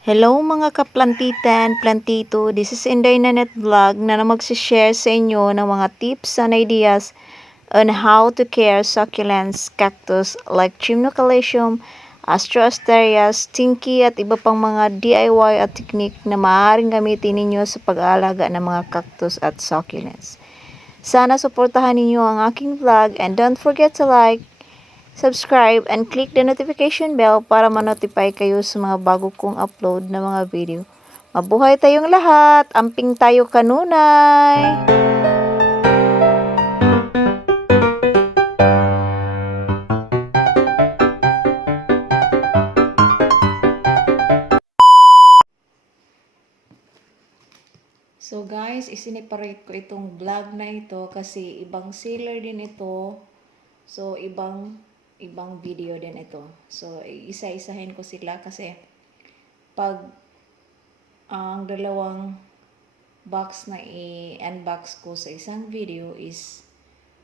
Hello mga kaplantitan, plantito. This is Inday Nanet Vlog na magsishare sa inyo ng mga tips and ideas on how to care succulents, cactus like Chimnocalcium, Astroasteria, Stinky at iba pang mga DIY at technique na maaaring gamitin ninyo sa pag-aalaga ng mga cactus at succulents. Sana suportahan ninyo ang aking vlog and don't forget to like, subscribe, and click the notification bell para ma-notify kayo sa mga bago kong upload na mga video. Mabuhay tayong lahat! Amping tayo kanunay! So guys, isiniparate ko itong vlog na ito kasi ibang seller din ito. So ibang video din ito. So isa-isahin ko sila kasi pag ang dalawang box na i-unbox ko sa isang video is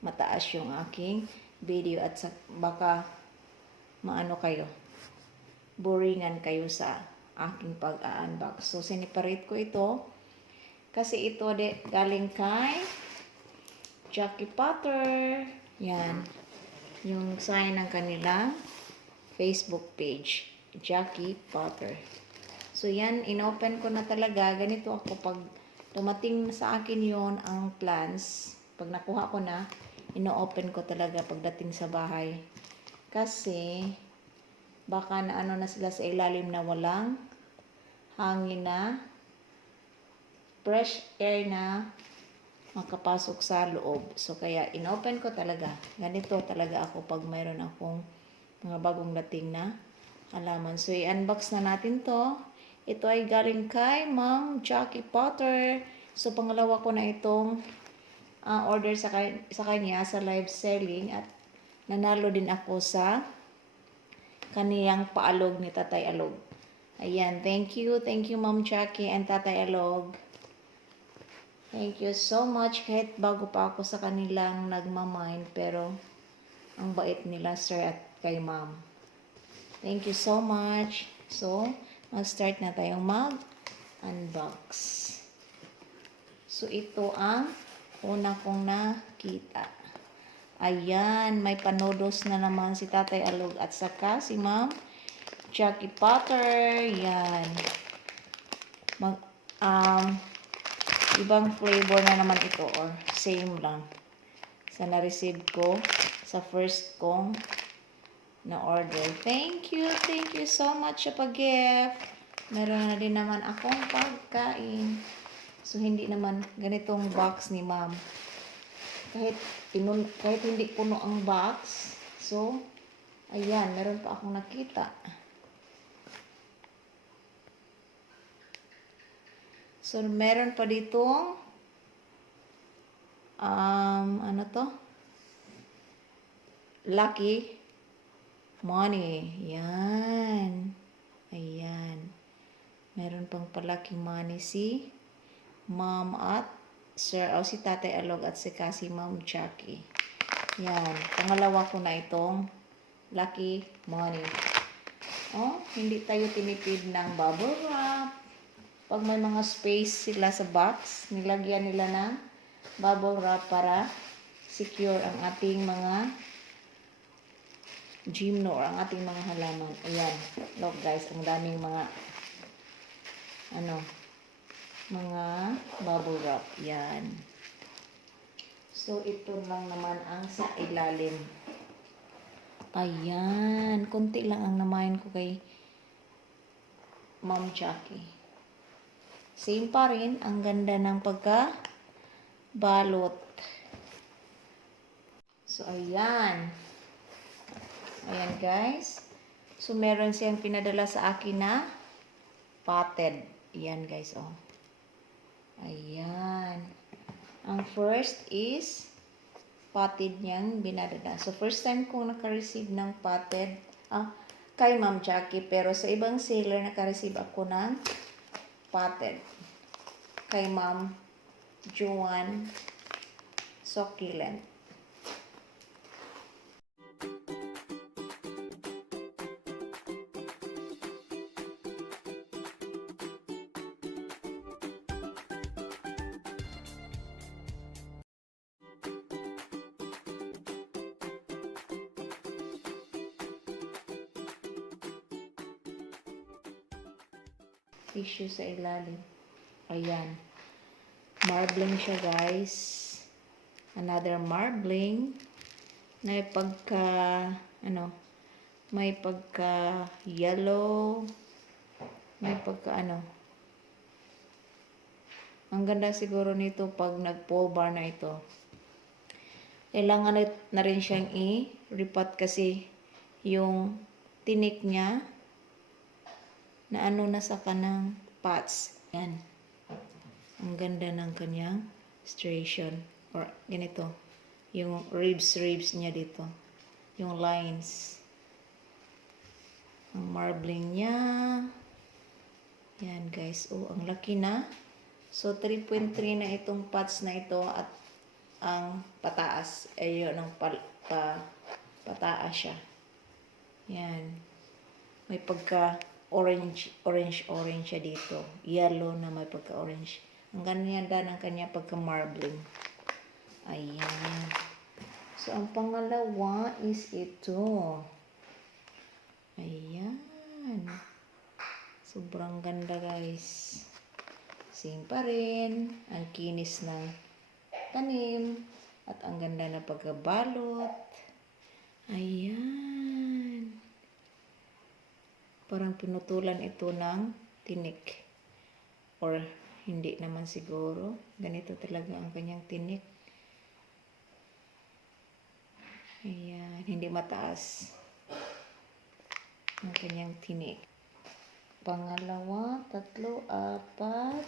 mataas yung aking video at baka maano kayo, boringan kayo sa aking pag-unbox. So siniparate ko ito kasi ito galing kay Jackie Potter. Yan. Yung sign ng kanilang Facebook page. Jackie Potter. So yan, inopen ko na talaga. Ganito ako pag dumating sa akin yon ang plants. Pag nakuha ko na, ino-open ko talaga pagdating sa bahay. Kasi baka na ano na sila sa ilalim na walang hangin na fresh air na makapasok sa loob. So, kaya inopen ko talaga. Ganito talaga ako pag mayroon akong mga bagong dating na halaman. So, i-unbox na natin to. Ito ay galing kay Ma'am Jackie Potter. So, pangalawa ko na itong order sa kanya sa live selling. At nanalo din ako sa kaniyang paalog ni Tatay Alog. Ayan, thank you. Thank you, Ma'am Jackie and Tatay Alog. Thank you so much. Kahit bago pa ako sa kanilang nagmamind, pero ang bait nila, sir, at kay ma'am. Thank you so much. So, mag-start na tayong mag-unbox. So, ito ang una kong nakita. Ayan, may panodos na naman si Tatay Alog at saka si Ma'am Jackie Potter. Yan. Ibang flavor na naman ito or same lang sa na-receive ko sa first kong na order. Thank you so much sa pag-gift. Meron na din naman akong pagkain. So hindi naman ganitong box ni ma'am. Kahit hindi puno ang box. So ayan, meron pa akong nakita. So, meron pa ditong ano to? Lucky Money. Yan. Ayan. Meron pang lucky money si Ma'am at Sir, si Tatay Alog at si Ma'am Jackie. Yan. Pangalawa ko na itong Lucky Money. Oh, hindi tayo tinipid ng bubble wrap. Pag may mga space sila sa box, nilagyan nila ng bubble wrap para secure ang ating mga gymno or ang ating mga halaman. Ayan. Look guys, ang daming mga mga bubble wrap. Yan. So, ito lang naman ang sa ilalim. Ayan. Kunti lang ang namayan ko kay Ma'am Jackie. Same pa rin. Ang ganda ng pagka-balot. So, ayan. Ayan, guys. So, meron siyang pinadala sa akin na potted. Ayan, guys, oh. Ayan. Ang first is potted niyang binadala. So, first time kong naka-receive ng potted kay Ma'am Jackie. Pero sa ibang seller, naka-receive ako ng potted kay Ma'am Joanne Succulent. tissue sa ilalim. Ayan. Marbling siya, guys. Another marbling. May pagka, may pagka yellow. May pagka, Ang ganda siguro nito pag nag-pole bar na ito. Kailangan na rin siyang i-repot kasi yung tinik niya na na sa kanang pots. Yan. Ang ganda ng kanyang striation. Or ganito. Yung ribs niya dito. Yung lines. Ang marbling niya. Yan guys. Oh, ang laki na. So, 3.3 na itong pots na ito at ang pataas. Ayun, ang pataas siya. Yan. May pagka orange siya dito. Yellow na may pagka orange. Ang ganda ng kanya pagka marbling. Ayan. So, ang pangalawa is ito. Ayan. Sobrang ganda guys. Same pa rin. Ang kinis ng tanim. At ang ganda na pagkabalot. Ayan. Parang pinutulan ito ng tinik. Or hindi naman siguro. Ganito talaga ang kanyang tinik. Ayan. Hindi mataas ang kanyang tinik. Pangalawa, 3, 4, 5,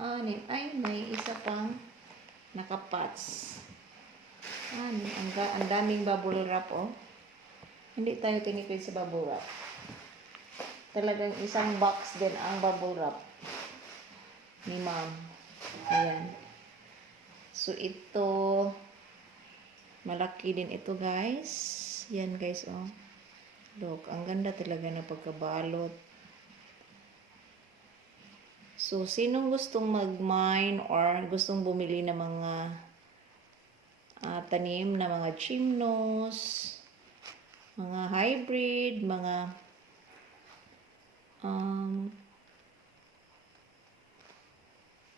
6. Ay, may isa pang nakapats. 6. Ang daming bubble wrap, oh. Hindi tayo tinipid sa bubble wrap. Talagang isang box din ang bubble wrap ni ma'am. Ayan. So, ito, malaki din ito, guys. Yan, guys, oh. Look, ang ganda talaga na pagkabalot. So, sinong gustong mag-mine or gustong bumili ng mga tanim na mga gymnos, mga hybrid, mga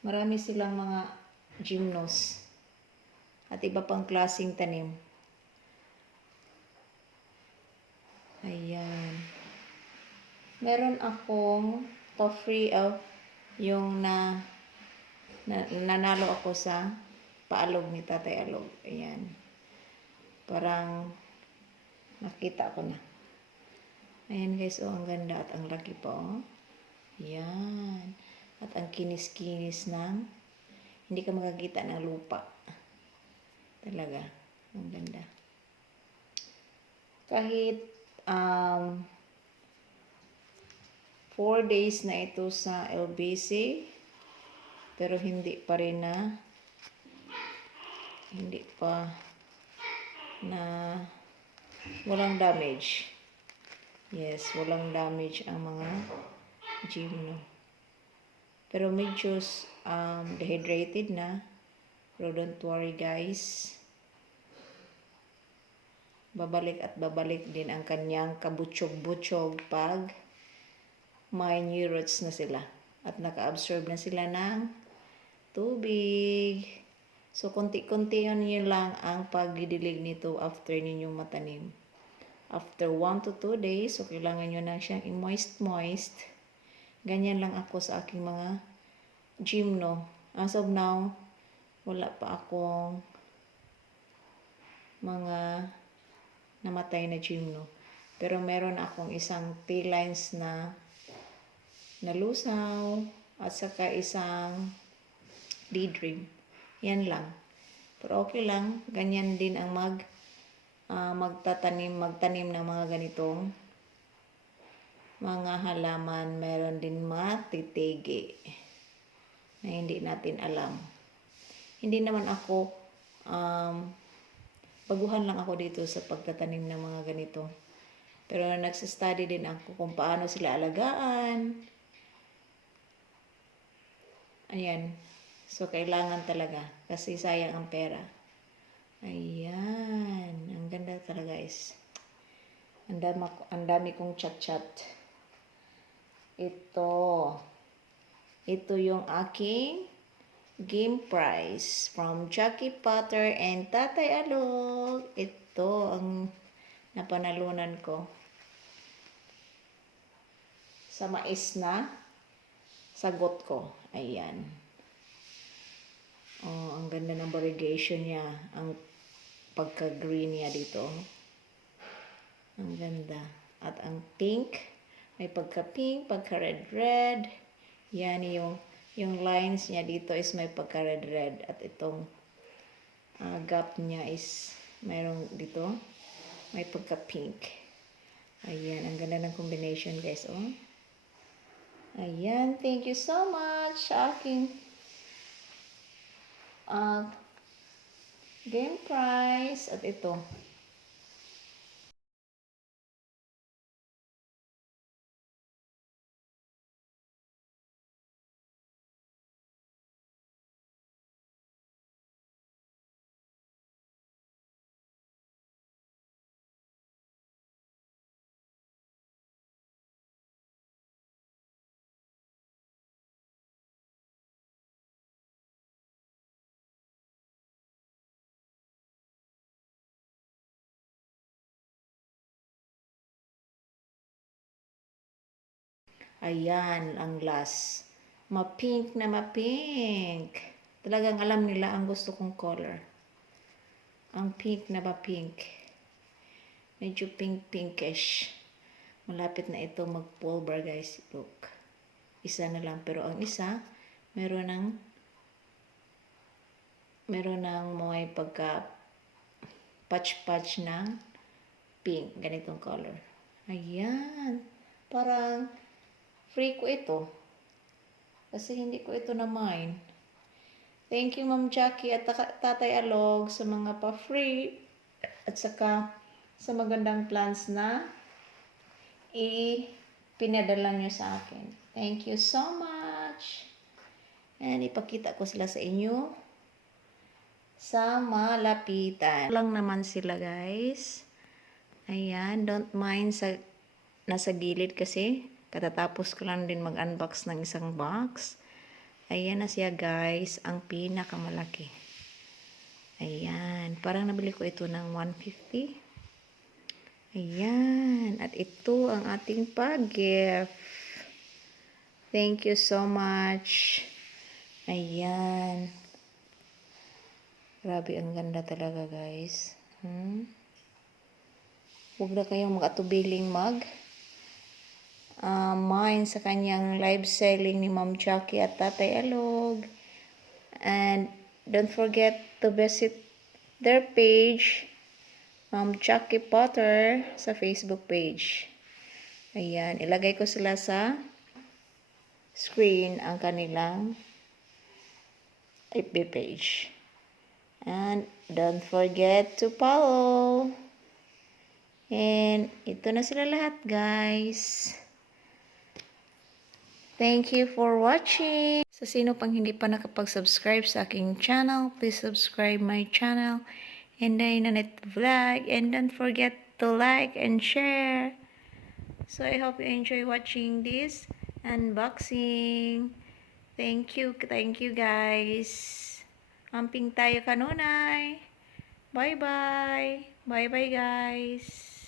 marami silang mga gymnos at iba pang klaseng tanim. Ayan. Meron akong free yung nanalo ako sa paalog ni Tatay Alog. Ayan. Parang nakita ko na. Ayan guys, oh, ang ganda at ang laki pa, oh. Ayan. At ang kinis-kinis ng hindi ka makakita ng lupa. Talaga. Ang ganda. Kahit 4 days na ito sa LBC, pero hindi pa walang damage. Yes, walang damage ang mga gymno. Pero medyo dehydrated na. Pero don't worry guys. Babalik at babalik din ang kanyang kabutsog-butsog pag may new roots na sila. At naka-absorb na sila ng tubig. So, konti-konti yun lang ang pagdidilig nito after ninyong matanim. After 1 to 2 days, so kailangan nyo na siyang i-moist. Ganyan lang ako sa aking mga gymno. As of now, wala pa akong mga namatay na gymno. Pero meron akong isang T-lines na nalusaw at saka isang D-dream. Yan lang. Pero okay lang. Ganyan din ang magtanim ng mga ganitong mga halaman. Meron din matitigi na hindi natin alam. Hindi naman ako baguhan lang ako dito sa pagtatanim ng mga ganito. Pero nagsa-study din ako kung paano sila alagaan. Ayan. So, kailangan talaga. Kasi sayang ang pera. Ayan. Ang ganda talaga guys. Ang dami kong chat-chat. Ito yung aking game prize from Jackie Potter and Tatay Alog. Ito ang napanalunan ko. Sa mais na sagot ko. Ayan. Oh, ang ganda ng variegation niya. Ang pagka-green niya dito. Ang ganda. At ang pink, may pagka-pink, pagka-red-red. Yan yung lines niya dito is may pagka-red-red. At itong gap niya is mayroong dito, may pagka-pink. Ayan, ang ganda ng combination guys. Oh. Ayan, thank you so much sa aking game prize. At ito. Ayan, ang last. Ma-pink na ma-pink. Talagang alam nila ang gusto kong color. Ang pink na ma-pink. Medyo pink-pinkish. Malapit na ito mag-pulver guys. Look. Isa na lang. Pero ang isa, meron ng may pagka patch-patch ng pink. Ganitong color. Ayan. Parang free ko ito. Kasi hindi ko ito na mine. Thank you Ma'am Jackie at Tatay Alog sa mga pa-free at saka sa magandang plans na pinadala nyo sa akin. Thank you so much. And ipakita ko sila sa inyo sa malapitan. Lang naman sila guys. Ayan, don't mind sa nasa gilid kasi katatapos ko lang din mag-unbox ng isang box. Ayan na siya guys, ang pinakamalaki. Ayan, parang nabili ko ito ng 150. Ayan, at ito ang ating pag-gift. Thank you so much. Ayan. Grabe, ang ganda talaga guys. Huwag na kayong makatubiling mine sa kanyang live selling ni Ma'am Jackie at Tatay Alog. And don't forget to visit their page, Ma'am Jackie Potter, sa Facebook page. Ayan, ilagay ko sila sa screen ang kanilang FB page. And don't forget to follow. And ito na sila lahat guys. Thank you for watching. Sa sino pang hindi pa nakapag-subscribe sa aking channel, please subscribe my channel, Inday Nanette Vlog, and don't forget to like and share. So I hope you enjoy watching this unboxing. Thank you guys. Amping tayo kanunay. Bye bye guys.